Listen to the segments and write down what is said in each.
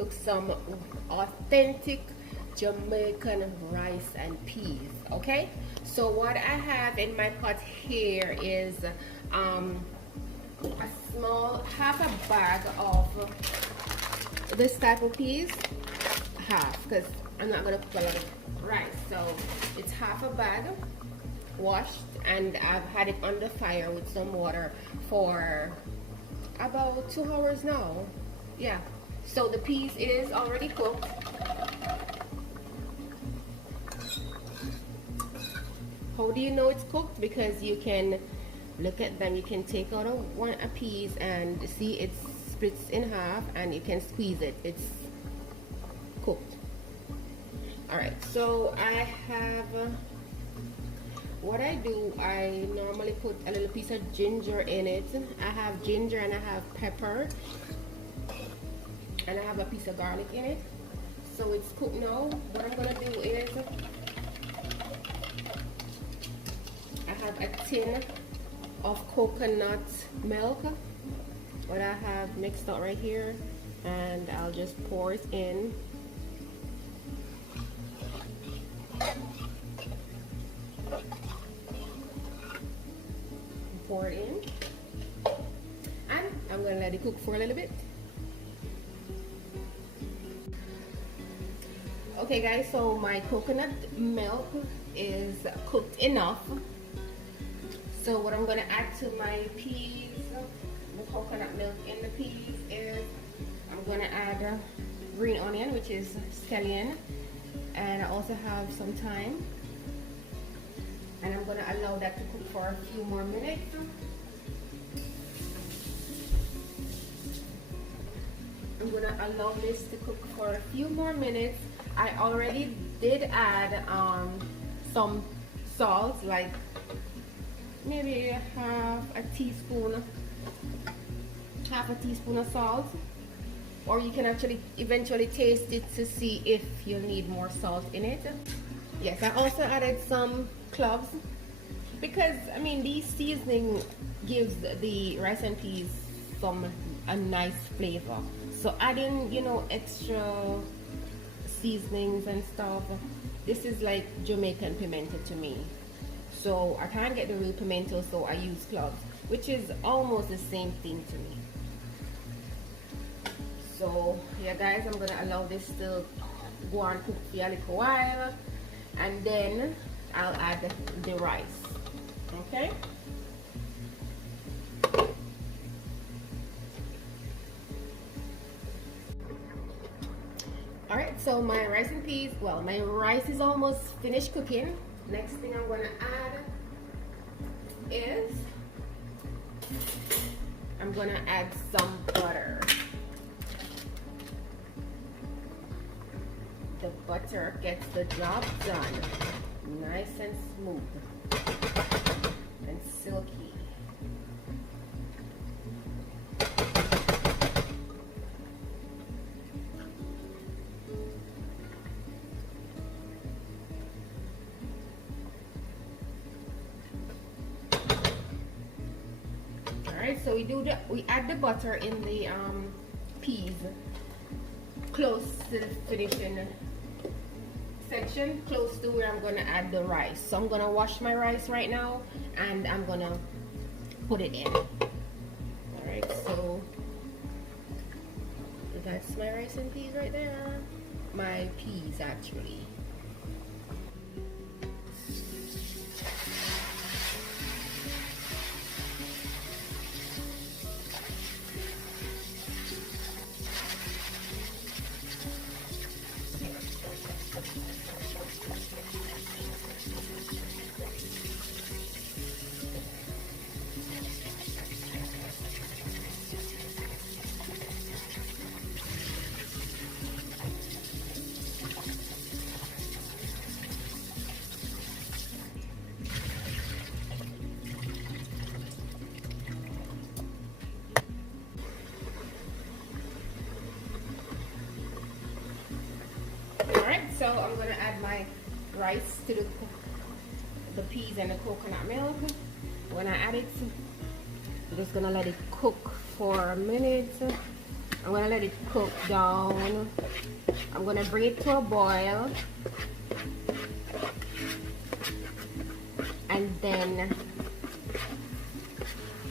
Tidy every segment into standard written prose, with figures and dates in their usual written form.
cook some authentic Jamaican rice and peas. Okay, so what I have in my pot here is a small half a bag of this type of peas, half, because I'm not gonna cook a lot of rice. So it's half a bag washed, and I've had it on the fire with some water for about 2 hours now. Yeah, so the peas is already cooked. How do you know it's cooked? Because you can look at them. You can take out a piece and see it splits in half, and you can squeeze it. It's cooked. All right, so I have what I do, I normally put a little piece of ginger in it. I have ginger and I have pepper, and I have a piece of garlic in it. So it's cooked now. What I'm gonna do is I have a tin of coconut milk, what I have mixed up right here, and I'll just pour it in. Pour it in, and I'm gonna let it cook for a little bit. Okay guys, so my coconut milk is cooked enough. So what I'm gonna add to my peas, the coconut milk in the peas, is I'm gonna add green onion, which is scallion, and I also have some thyme. And I'm gonna allow that to cook for a few more minutes. I'm gonna allow this to cook for a few more minutes. I already did add some salt, like maybe half a teaspoon of salt, or you can actually eventually taste it to see if you need more salt in it. Yes, I also added some cloves, because I mean these seasoning gives the rice and peas a nice flavor. So adding, you know, extra seasonings and stuff, this is like Jamaican pimento to me. So I can't get the real pimento, so I use cloves, which is almost the same thing to me. So yeah guys, I'm gonna allow this to go on cook for a little while, and then I'll add the rice. Okay, all right, so my rice and peas, well, my rice is almost finished cooking. Next thing I'm gonna add is I'm gonna add some butter. The butter gets the job done, nice and smooth and silky. Alright, so we add the butter in the peas close to the finishing section, close to where I'm gonna add the rice. So I'm gonna wash my rice right now, and I'm gonna put it in. All right, so that's my rice and peas right there. My peas actually. So I'm gonna add my rice to the peas and the coconut milk. When I add it, I'm just gonna let it cook for a minute. I'm gonna let it cook down. I'm gonna bring it to a boil, and then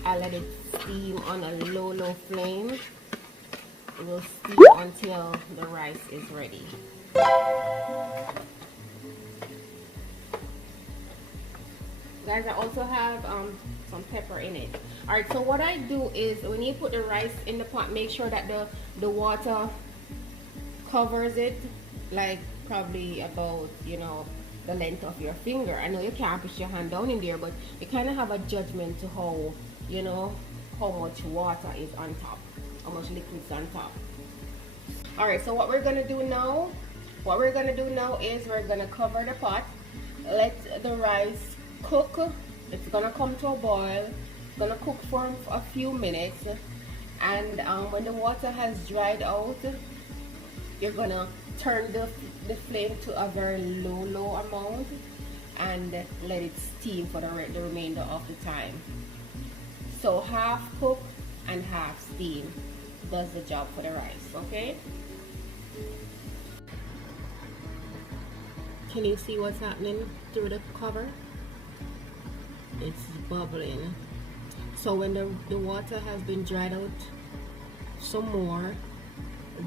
I'll let it steam on a low flame. It will steam until the rice is ready. Guys, I also have some pepper in it. All right, so what I do is when you put the rice in the pot, make sure that the water covers it, like probably about, you know, the length of your finger. I know you can't put your hand down in there, but you kind of have a judgment to how, you know, how much water is on top, how much liquid's on top. All right, so what we're gonna do now is we're gonna cover the pot, let the rice cook. It's gonna come to a boil. It's gonna cook for a few minutes, and when the water has dried out, you're gonna turn the flame to a very low amount and let it steam for the remainder of the time. So half cook and half steam does the job for the rice. Okay, can you see what's happening through the cover? It's bubbling. So when the water has been dried out some more,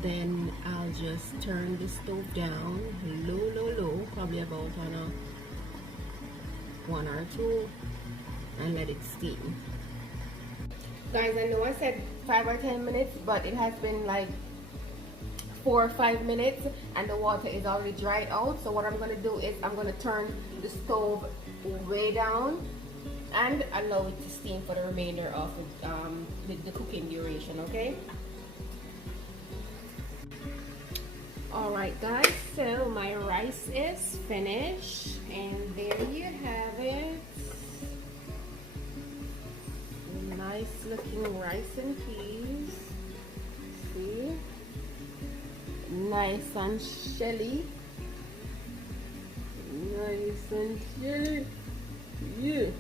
then I'll just turn the stove down low, probably about on a 1 or 2, and let it steam. Guys, I know I said 5 or 10 minutes, but it has been like 4 or 5 minutes and the water is already dried out. So what I'm going to do is I'm going to turn the stove way down and allow it to steam for the remainder of the cooking duration. Okay. Alright guys, so my rice is finished, and there you have it. Nice looking rice and peas. See? Nice and shelly. Nice and shelly. Yeah.